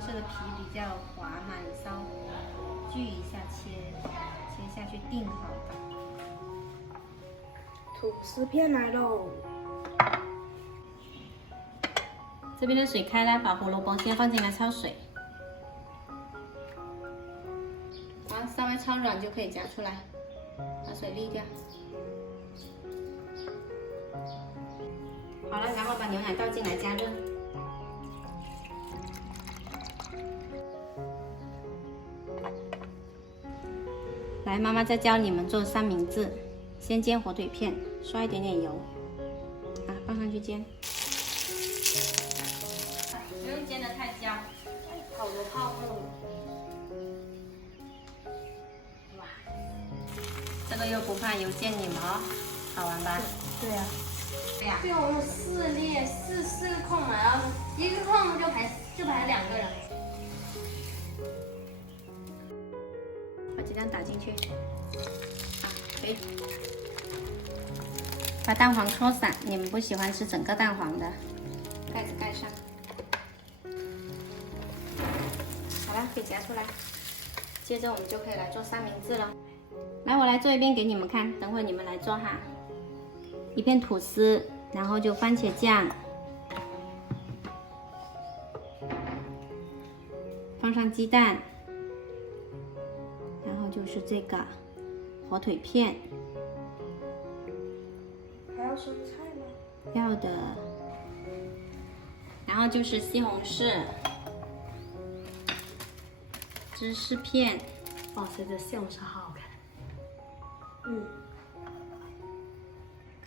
西红柿的皮比较滑嘛，你稍锯一下切下去定好。吐司片来喽！这边的水开了，把胡萝卜先放进来焯水，然后稍微焯软就可以夹出来，把水沥掉。好了，然后把牛奶倒进来加热。来，妈妈再教你们做三明治。先煎火腿片，刷一点点油，放上去煎。不用煎得太焦，好多泡沫。哇，这个又不怕油溅你毛，好玩吧？对呀。对呀。对，我们四个空嘛，然后一个空就排2个人。把鸡蛋打进去，可以。把蛋黄搓散，你们不喜欢吃整个蛋黄的，盖子盖上。好了，可以夹出来。接着我们就可以来做三明治了。来，我来做一遍给你们看，等会你们来做哈。一片吐司，然后就番茄酱，放上鸡蛋，然后就是这个火腿片。还要生菜吗？要的。然后就是西红柿、芝士片。哇塞，这西红柿好好看。嗯。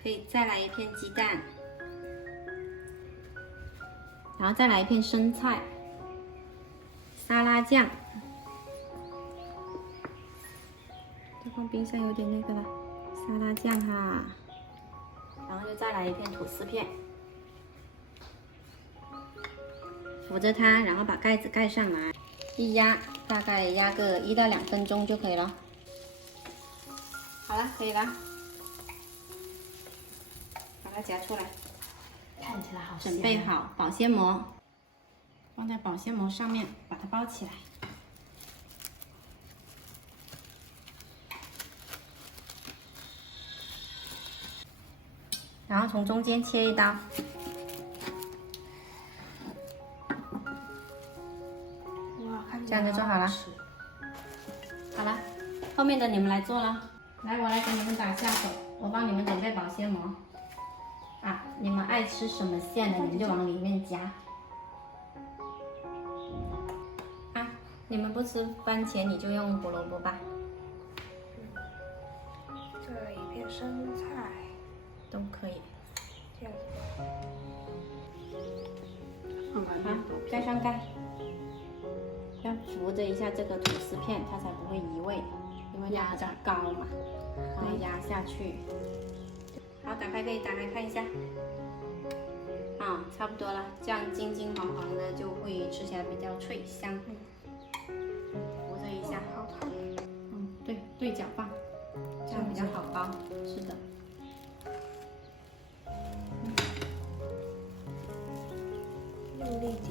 可以再来一片鸡蛋，然后再来一片生菜、沙拉酱。这放冰箱有点那个了，沙拉酱哈。然后又再来一片吐司片，扶着它，然后把盖子盖上来，一压，大概压个1到2分钟就可以了。好了，可以了，把它夹出来，看起来好香。准备好保鲜膜，放在保鲜膜上面，把它包起来。然后从中间切一刀，哇，看这样就做好了。好了，后面的你们来做了。来，我来给你们打下手，我帮你们准备保鲜膜。你们爱吃什么馅的，你们就往里面夹。你们不吃番茄，你就用胡萝卜吧。这一片生菜。都可以，这样子。好，盖上盖，要扶着一下这个吐司片，它才不会移位，因为它比较高嘛，然后压下去。好，打开可以打开看一下，差不多了，这样金金黄黄的就会吃起来比较脆香。扶着一下，好烫。对，对角放，这样比较好包。是的。用力点。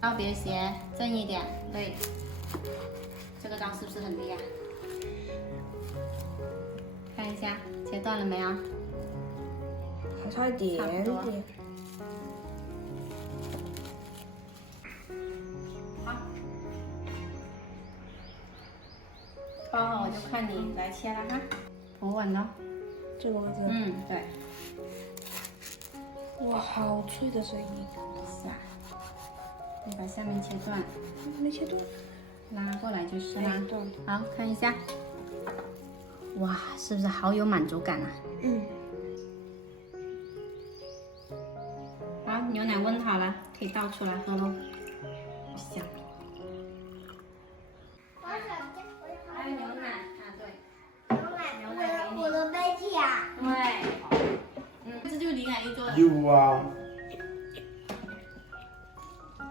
刀别斜，正一点。对，这个刀是不是很厉害？看一下，切断了没有？还差一点点。好，包好我就看你来切了哈，扶稳了。这个位置。对。哇，好脆的声音。你把下面切断。没切断。拉过来就是啦。断。好，看一下。哇，是不是好有满足感啊？好，牛奶温好了，可以倒出来喝喽。香。还有牛奶对。牛奶给你。我的杯子啊。对。这就是李凯丽做的。有啊。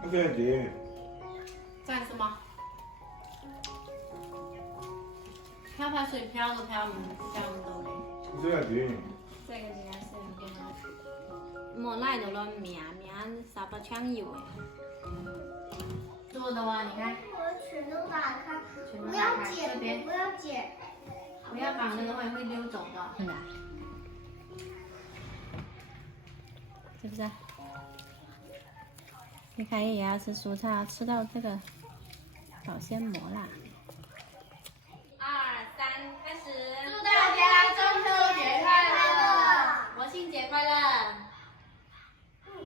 那个的。这样是吗？漂水漂都漂不漂不都没。这个的。这个应该是有点磨我那头了面啥把抢油哎。做的哇，你看，我全都打开，不全部打开，要剪，这边不要剪，不要绑那个会溜走的。是的，是不是？你看也要吃蔬菜，吃到这个保鲜膜啦。2、3，开始！祝大家中秋节快乐！国庆节快乐！